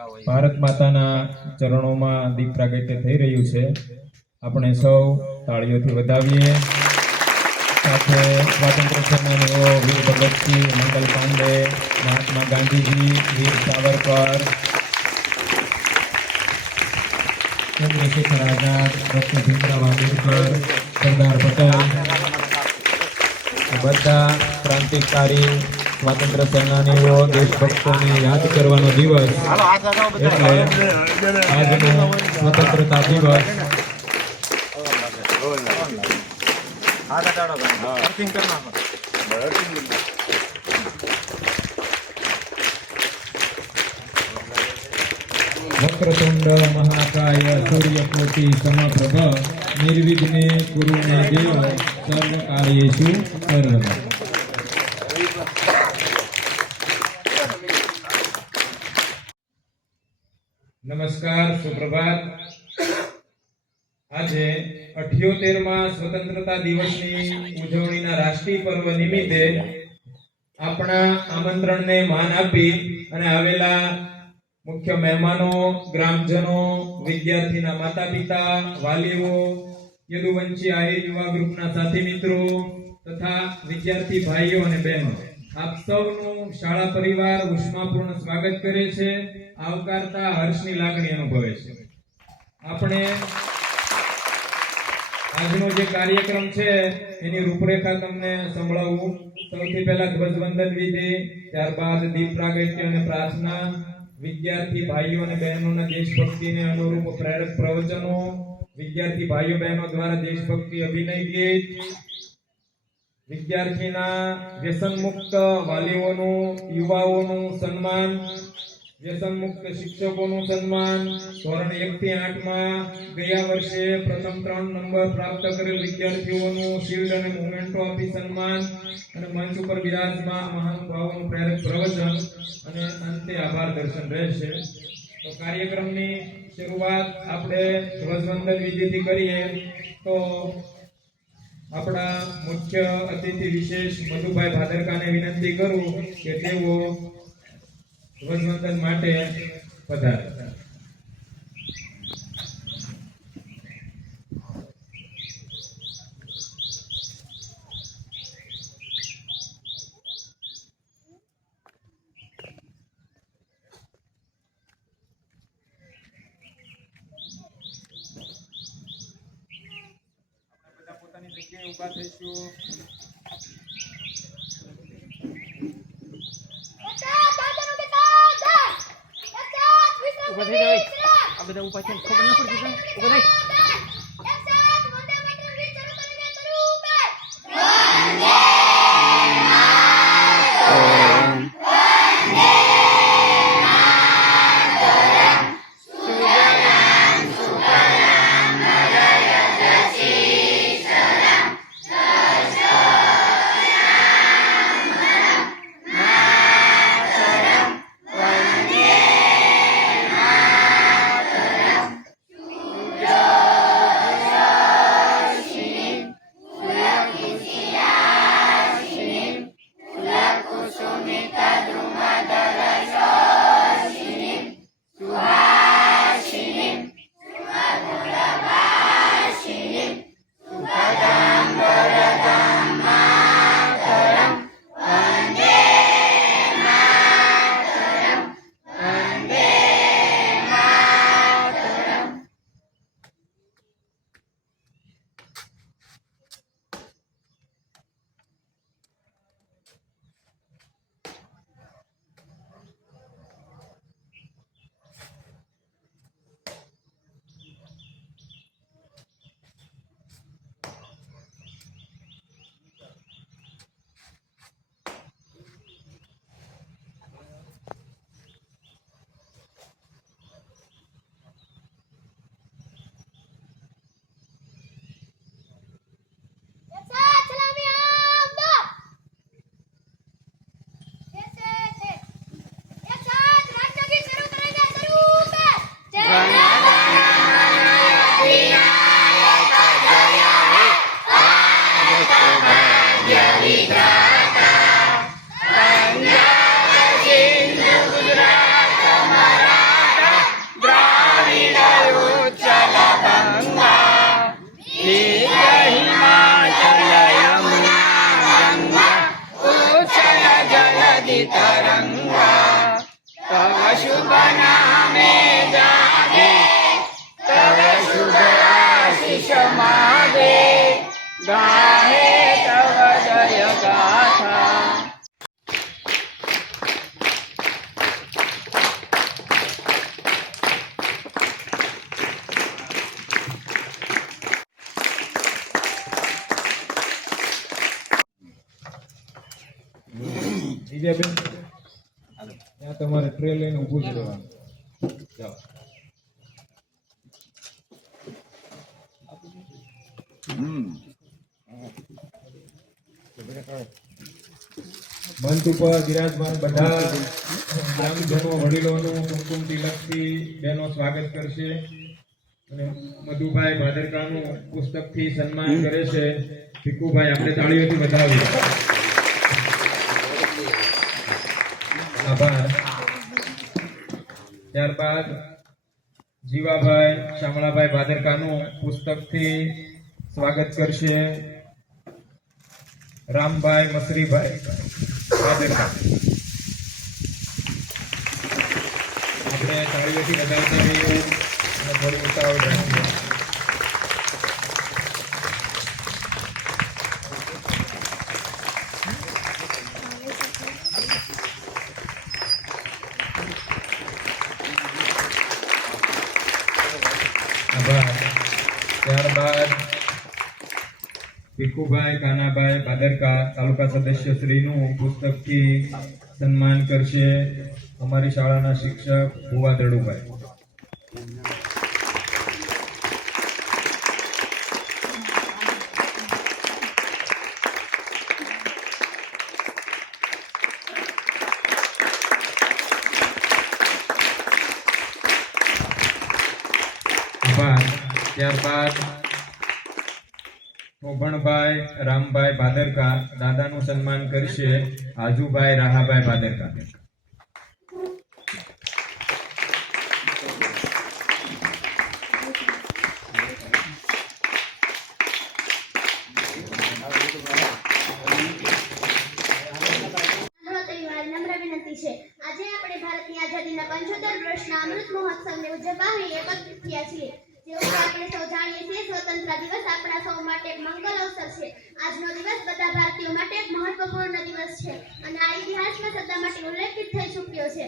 ભારત માતાના ચરણોમાં દીપ પ્રાગટ્ય થઈ રહ્યું છે. આપણે સૌ તાળીઓથી વધાવીએ. સાથે સ્વાતંત્ર્ય સેનાનીઓ વીર ભગતસિંહ, મંગલ પાંડે, મહાત્મા ગાંધીજી, વીર સાવરકર, ચંદ્રશેખર આઝાદ, ડોક્ટર ભીમરાવ આંબેડકર, સરદાર પટેલ, બધા ક્રાંતિકારી સ્વાતંત્ર્ય સેનાનીઓ, દેશભક્તોને યાદ કરવાનો દિવસ એટલે આજનો સ્વતંત્રતા દિવસ. વક્રતુંડ મહાકાય સૂર્યકોટિ સમપ્રભ નિર્વિઘ્ને કુરુ મે દેવ સર્વકાર્યેષુ સર્વદા. નમસ્કાર, સુપ્રભાત. આજે 78મા સ્વતંત્રતા દિવસની ઉજવણીના રાષ્ટ્રીય પર્વ નિમિત્તે આપણા આમંત્રણને માન આપી અને આવેલા મુખ્ય મહેમાનો, ગ્રામજનો, વિદ્યાર્થીના માતા પિતા, વાલીઓ, યદુવંશી આહિર યુવા ગ્રુપના સાથી મિત્રો તથા વિદ્યાર્થી ભાઈઓ અને બહેનો, આપ સૌનું શાળા પરિવાર ઉષ્માપૂર્ણ સ્વાગત કરે છે, આવકારતા હર્ષની લાગણી અનુભવે છે. આપણે આજનો જે કાર્યક્રમ છે એની રૂપરેખા તમને સંભળાવું. સૌથી પહેલા ધ્વજવંદન વિધિ, ત્યારબાદ દીપ પ્રાગટ્ય અને પ્રાર્થના, વિદ્યાર્થી ભાઈઓ અને બહેનોના દેશભક્તિને અનુરૂપ પ્રેરક પ્રવચનો, વિદ્યાર્થી ભાઈઓ બહેનો દ્વારા દેશભક્તિ અભિનય ગીત, વિદ્યાર્થીના વ્યસનમુક્ત વાલીઓનું, યુવાઓનું સન્માન, વ્યસનમુક્ત શિક્ષકોનું સન્માન, ધોરણ 1 થી 8માં ગયા વર્ષે પ્રથમ 3 નંબર પ્રાપ્ત કરેલ વિદ્યાર્થીઓનું શિલ્ડ અને મોમેન્ટો આપી સન્માન અને મંચ ઉપર બિરાજમાન મહાનુભાવોનું પ્રેરક પ્રવચન અને અંતે આભાર દર્શન રહેશે. તો કાર્યક્રમની શરૂઆત આપણે ધ્વજવંદન વિધિથી કરીએ. તો આપણા મુખ્ય અતિથિ વિશેષ મધુભાઈ ભાદરકાને વિનંતી કરું કે તેઓ ધ્વજવંદન માટે પધારે. બધા પોતાની જગ્યાએ ઊભા થઈશું. ઉભા થઈ જાય. આ બધા ઉભા થઈને ખબર ન પડતી કાંઈ. ઉભા થઈ. Yeah. बनामे जागे तव शुभ आशीष मागे गाहे तव जय गाथा વિજયબેન ત્યાં તમારે ટ્રે લઈને ઊભું જ રહેવાનું. જાઓ. મંચ ઉપર વિરાજમાન બધા ગ્રામજનો વડીલોનું કુમકુમ તિલકથી બેનો સ્વાગત કરશે અને મધુભાઈ ભાદરકાનું પુસ્તકથી સન્માન કરે છે. ભીખુભાઈ આપણે તાળીઓથી વધાવીએ. આભાર. ત્યારબાદ જીવાભાઈ શામળાભાઈ ભાદરકાનું પુસ્તકથી સ્વાગત કરશે રામભાઈ મસરીભાઈ ભાદરકા. આપણે તાળીઓથી વધાવતા રહીએ અને થોડી ઉતાવળ રાખીએ. આભાર. ત્યારબાદ ભીખુભાઈ કાનાભાઈ ભાદરકા તાલુકા સદસ્ય શ્રીનું પુસ્તકથી સન્માન કરશે અમારી શાળાના શિક્ષક ભુવા દડુભાઈ. આભાર. ત્યારબાદ મોભણભાઈ રામભાઈ ભાદરકા દાદાનું સન્માન કરશે આજુભાઈ રાહાભાઈ ભાદરકા. નમ્ર વિનંતી છે. આજે આપણે ભારતની આઝાદીના 75 વર્ષના અમૃત મહોત્સવને ઉજવવા એકત્રિત થયા છીએ. જેવું આપણે સૌ જાણીએ છીએ, સ્વતંત્રતા દિવસ આપણા સૌ માટે એક મંગલ અવસર છે. આજનો દિવસ બધા ભારતીયો માટે એક મહત્વપૂર્ણ દિવસ છે અને આ ઇતિહાસમાં સદા માટે ઉલ્લેખિત થઈ ચૂક્યો છે.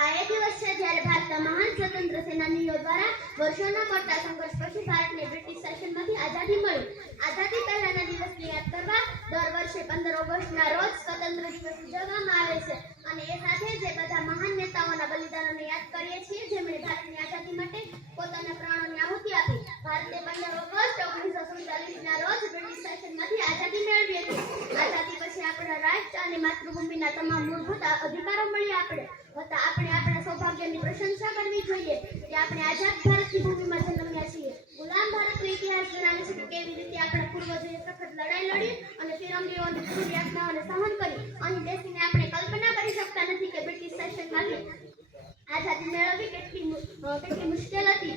આ એ દિવસ છે જ્યારે ભારતના મહાન સ્વતંત્ર સેનાનીઓ દ્વારા વર્ષોના મોટા સંઘર્ષ પછી ભારતને બ્રિટિશ શાસનમાંથી આઝાદી મળી. આઝાદી પહેલાના દિવસને યાદ કરવા દર વર્ષે 15 ઓગસ્ટના રોજ સ્વતંત્ર દિવસ ઉજવવામાં આવે છે અને એ સાથે જે બધા મહાન નેતાઓના બલિદાનોને યાદ કરીએ છીએ જેમણે ભારતની આઝાદી માટે પોતાના પ્રાણોની આહુતિ આપી. ભારતે 15 ઓગસ્ટ 1947ના રોજ બ્રિટિશ શાસનમાંથી આઝાદી મેળવી હતી. આઝાદી પછી આપણા રાષ્ટ્ર અને માતૃભૂમિના તમામ મૂળભૂત અધિકારો મળ્યા. આપણે આપણા સૌભાગ્યની પ્રશંસા કરવી જોઈએ કે આપણે આઝાદ ભારતની ભૂમિમાં જન્મ્યા છીએ. ગુલામ ભારતનો ઇતિહાસ જણાવે છે કે કેવી રીતે આપણા પૂર્વજોએ સખત લડાઈ લડી અને ફિરંગીઓની ક્રૂર યાતનાઓને સહન કરી. અહીં બેસીને આપણે કલ્પના કરી શકતા નથી કે બ્રિટિશ શાસનમાંથી આઝાદી મેળવવી કેટલી મુશ્કેલ હતી.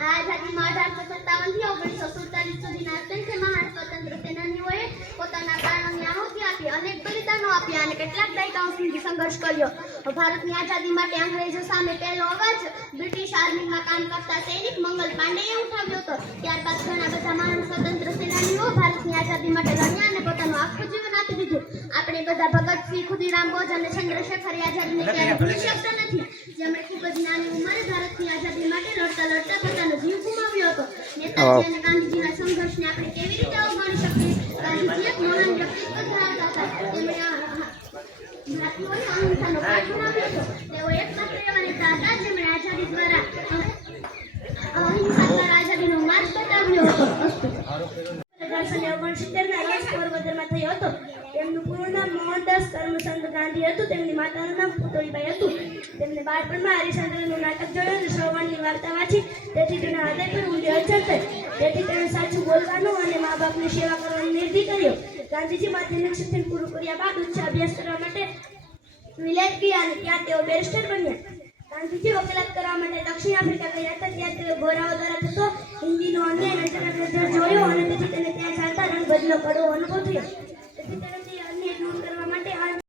આ આઝાદીમાં 1857 થી 1947 સુધીના અસંખ્ય મહાન સ્વતંત્ર સેનાનીઓએ પોતાના પ્રાણોની આહુતિ આપી, અનેક બલિદાનો આપ્યા અને કેટલાક દાયકાઓ સુધી સંઘર્ષ કર્યો. ભારતની આઝાદી માટે અંગ્રેજો સામે પહેલો અવાજ બ્રિટિશ આર્મીમાં કામ કરતા સૈનિક મંગલ પાંડેએ ઉઠાવ્યો હતો. ત્યારબાદ ઘણા બધા મહાન સ્વતંત્ર સેનાનીઓ ભારતની આઝાદી માટે લડ્યા અને પોતાનું આખું જીવન આપી દીધું. આપણે બધા ભગતસિંહ, ખુદીરામ બોઝ અને ચંદ્રશેખર આઝાદીને ક્યારેય ભૂલી શકતા નથી, જેમણે ખૂબ જ નાની ઉંમરે ભારતની આઝાદી માટે લડતા લડતા પોતાનો જીવ ગુમાવ્યો હતો. નેતાજી અને ગાંધીજીના સંઘર્ષને આપણે કેવી રીતે અવગણી શકીએ? ગાંધીજી એક મહાન વ્યક્તિત્વ ધરાવતા હતા. તેમણે ભારતીયોને અહિંસાનો પાઠ ભણાવ્યો હતો. તેઓ એકમાત્ર એવા નેતા હતા જેમણે આઝાદી દ્વારા અહિંસા દ્વારા આઝાદીનો માર્ગ બતાવ્યો હતો. 1869 ના પોરબંદરમાં થયો હતો. તેમનું પૂરું નામ મોહનદાસ કરમચંદ ગાંધી હતું. તેમની માતાનું નામ પુતળીબાઈ હતું. તેમને બાળપણમાં હરિશ્ચંદ્રનું નાટક જોયું અને શ્રવણની વાર્તા વાંચી, તેથી તેના હૃદય પર ઊંડી અસર થઈ. તેથી તેણે સાચું બોલવાનું અને મા બાપની સેવા કરવાનો નિર્ણય કર્યો. ગાંધીજી માધ્યમિક શિક્ષણ પૂરું કર્યા બાદ ઉચ્ચ અભ્યાસ કરવા માટે વિલેજ ગયા અને ત્યાં તેઓ બેરિસ્ટર બન્યા. ગાંધીજી વકીલાત કરવા માટે દક્ષિણ આફ્રિકા ગયા હતા. ત્યાં તેઓ ગોરાઓ દ્વારા થતો હિન્દીનો અન્યાય નજર જોયો અને તેથી તેને ત્યાં ચાલતા રંગ બદલો કડવો અનુભવ થયો.